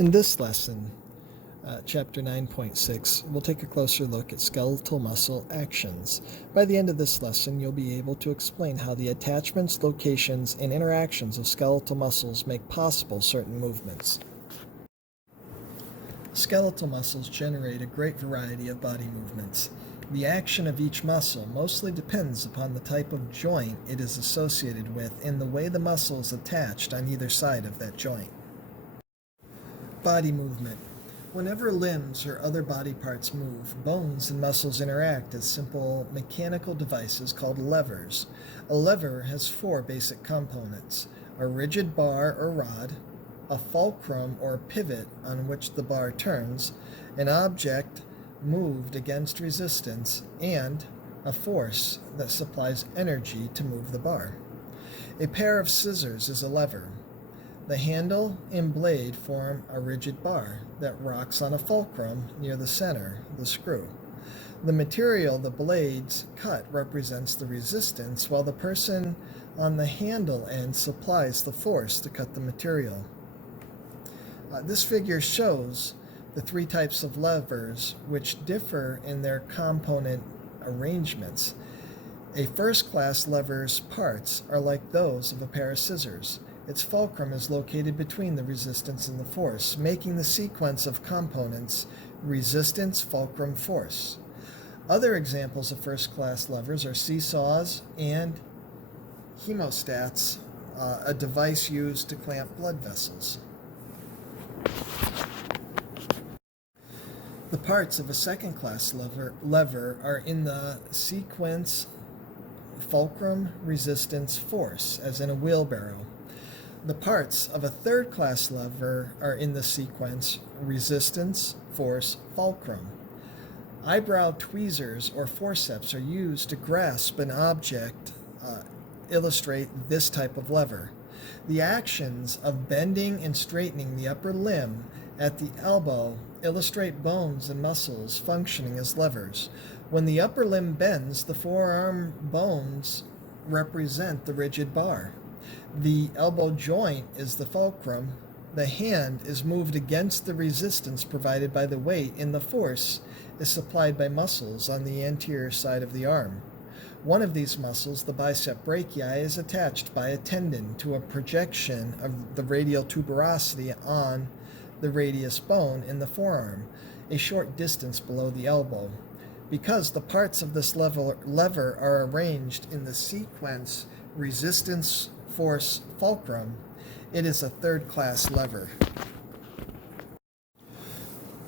In this lesson, Chapter 9.6, we'll take a closer look at skeletal muscle actions. By the end of this lesson, you'll be able to explain how the attachments, locations, and interactions of skeletal muscles make possible certain movements. Skeletal muscles generate a great variety of body movements. The action of each muscle mostly depends upon the type of joint it is associated with and the way the muscle is attached on either side of that joint. Body movement. Whenever limbs or other body parts move, bones and muscles interact as simple mechanical devices called levers. A lever has four basic components: a rigid bar or rod, a fulcrum or pivot on which the bar turns, an object moved against resistance, and a force that supplies energy to move the bar. A pair of scissors is a lever. The handle and blade form a rigid bar that rocks on a fulcrum near the center, the screw. The material the blades cut represents the resistance, while the person on the handle end supplies the force to cut the material. This figure shows the three types of levers, which differ in their component arrangements. A first-class lever's parts are like those of a pair of scissors. Its fulcrum is located between the resistance and the force, making the sequence of components resistance, fulcrum, force. Other examples of first-class levers are seesaws and hemostats, a device used to clamp blood vessels. The parts of a second-class lever are in the sequence fulcrum, resistance, force, as in a wheelbarrow. The parts of a third-class lever are in the sequence resistance, force, fulcrum. Eyebrow tweezers or forceps are used to grasp an object, illustrate this type of lever. The actions of bending and straightening the upper limb at the elbow illustrate bones and muscles functioning as levers. When the upper limb bends, the forearm bones represent the rigid bar. The elbow joint is the fulcrum. The hand is moved against the resistance provided by the weight, and the force is supplied by muscles on the anterior side of the arm. One of these muscles, the bicep brachii, is attached by a tendon to a projection of the radial tuberosity on the radius bone in the forearm, a short distance below the elbow. Because the parts of this lever are arranged in the sequence resistance, force, fulcrum, it is a third-class lever.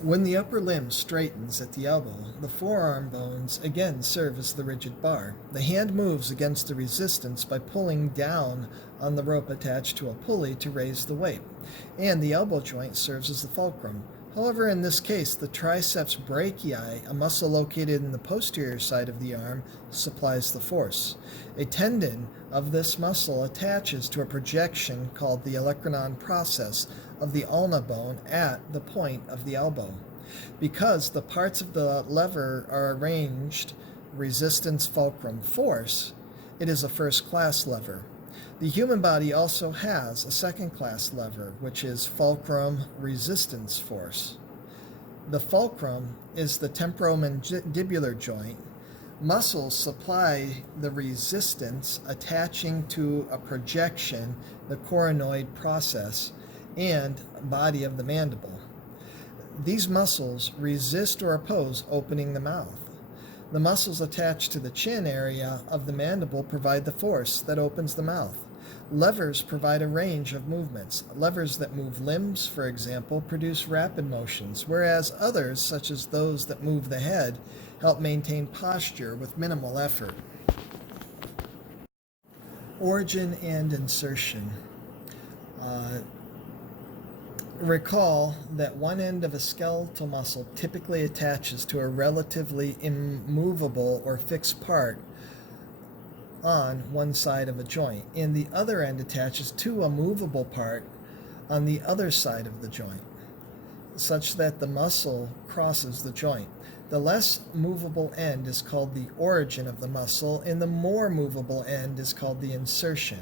When the upper limb straightens at the elbow, the forearm bones again serve as the rigid bar. The hand moves against the resistance by pulling down on the rope attached to a pulley to raise the weight, and the elbow joint serves as the fulcrum. However, in this case, the triceps brachii, a muscle located in the posterior side of the arm, supplies the force. A tendon of this muscle attaches to a projection called the olecranon process of the ulna bone at the point of the elbow. Because the parts of the lever are arranged resistance, fulcrum, force, it is a first-class lever. The human body also has a second-class lever, which is fulcrum, resistance, force. The fulcrum is the temporomandibular joint. Muscles supply the resistance attaching to a projection, the coronoid process, and body of the mandible. These muscles resist or oppose opening the mouth. The muscles attached to the chin area of the mandible provide the force that opens the mouth. Levers provide a range of movements. Levers that move limbs, for example, produce rapid motions, whereas others, such as those that move the head, help maintain posture with minimal effort. Origin and insertion. Recall that one end of a skeletal muscle typically attaches to a relatively immovable or fixed part on one side of a joint, and the other end attaches to a movable part on the other side of the joint, such that the muscle crosses the joint. The less movable end is called the origin of the muscle, and the more movable end is called the insertion.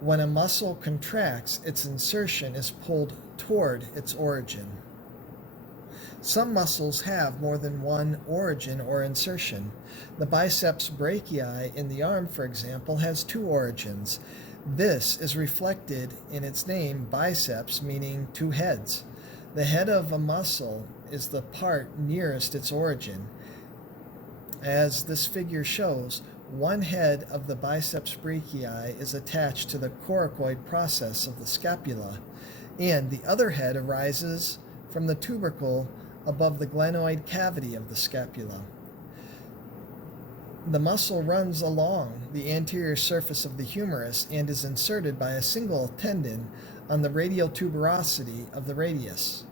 When a muscle contracts, its insertion is pulled toward its origin. Some muscles have more than one origin or insertion. The biceps brachii in the arm, for example, has two origins. This is reflected in its name, biceps, meaning two heads. The head of a muscle is the part nearest its origin. As this figure shows, one head of the biceps brachii is attached to the coracoid process of the scapula, and the other head arises from the tubercle above the glenoid cavity of the scapula. The muscle runs along the anterior surface of the humerus and is inserted by a single tendon on the radial tuberosity of the radius.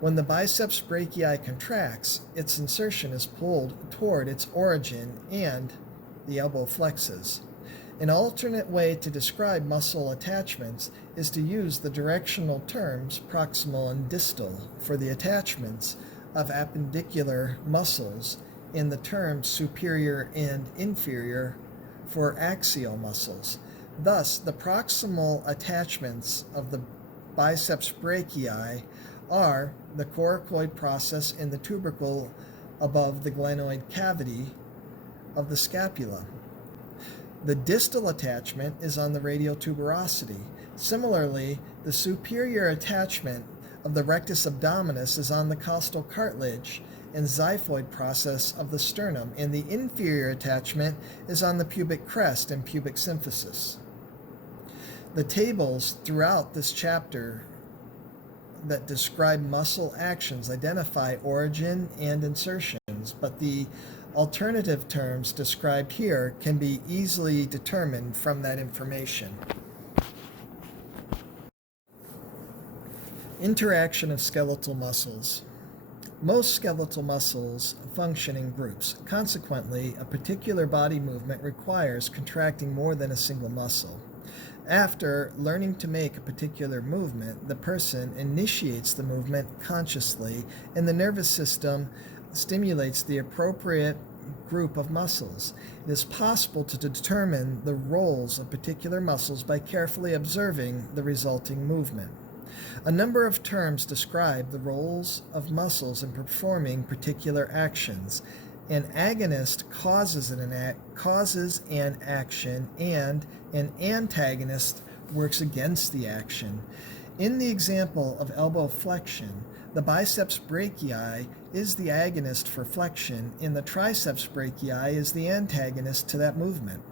When the biceps brachii contracts, its insertion is pulled toward its origin and the elbow flexes. An alternate way to describe muscle attachments is to use the directional terms proximal and distal for the attachments of appendicular muscles, in the terms superior and inferior for axial muscles. Thus, the proximal attachments of the biceps brachii are the coracoid process in the tubercle above the glenoid cavity of the scapula. The distal attachment is on the radial tuberosity. Similarly, the superior attachment of the rectus abdominis is on the costal cartilage and xiphoid process of the sternum, and the inferior attachment is on the pubic crest and pubic symphysis. The tables throughout this chapter that describe muscle actions identify origin and insertions, but the alternative terms described here can be easily determined from that information. Interaction of skeletal muscles. Most skeletal muscles function in groups. Consequently, a particular body movement requires contracting more than a single muscle. After learning to make a particular movement, the person initiates the movement consciously, and the nervous system stimulates the appropriate group of muscles. It is possible to determine the roles of particular muscles by carefully observing the resulting movement. A number of terms describe the roles of muscles in performing particular actions. An agonist causes an action, and an antagonist works against the action. In the example of elbow flexion, the biceps brachii is the agonist for flexion, and the triceps brachii is the antagonist to that movement.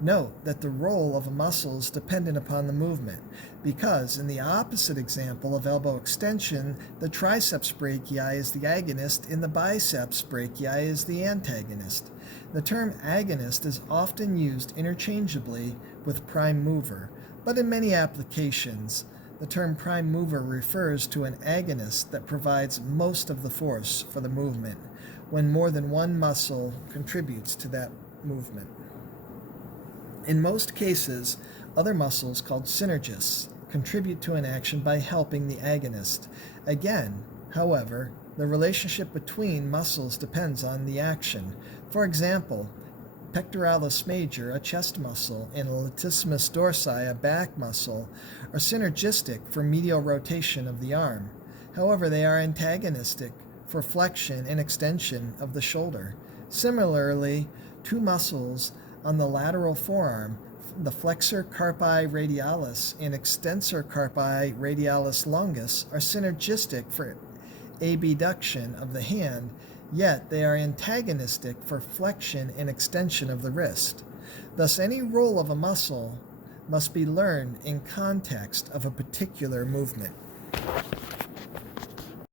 Note that the role of a muscle is dependent upon the movement, because in the opposite example of elbow extension, the triceps brachii is the agonist and the biceps brachii is the antagonist. The term agonist is often used interchangeably with prime mover, but in many applications, the term prime mover refers to an agonist that provides most of the force for the movement, when more than one muscle contributes to that movement. In most cases, other muscles called synergists contribute to an action by helping the agonist. Again, however, the relationship between muscles depends on the action. For example, pectoralis major, a chest muscle, and latissimus dorsi, a back muscle, are synergistic for medial rotation of the arm. However, they are antagonistic for flexion and extension of the shoulder. Similarly, two muscles on the lateral forearm, the flexor carpi radialis and extensor carpi radialis longus, are synergistic for abduction of the hand, yet they are antagonistic for flexion and extension of the wrist. Thus, any role of a muscle must be learned in context of a particular movement.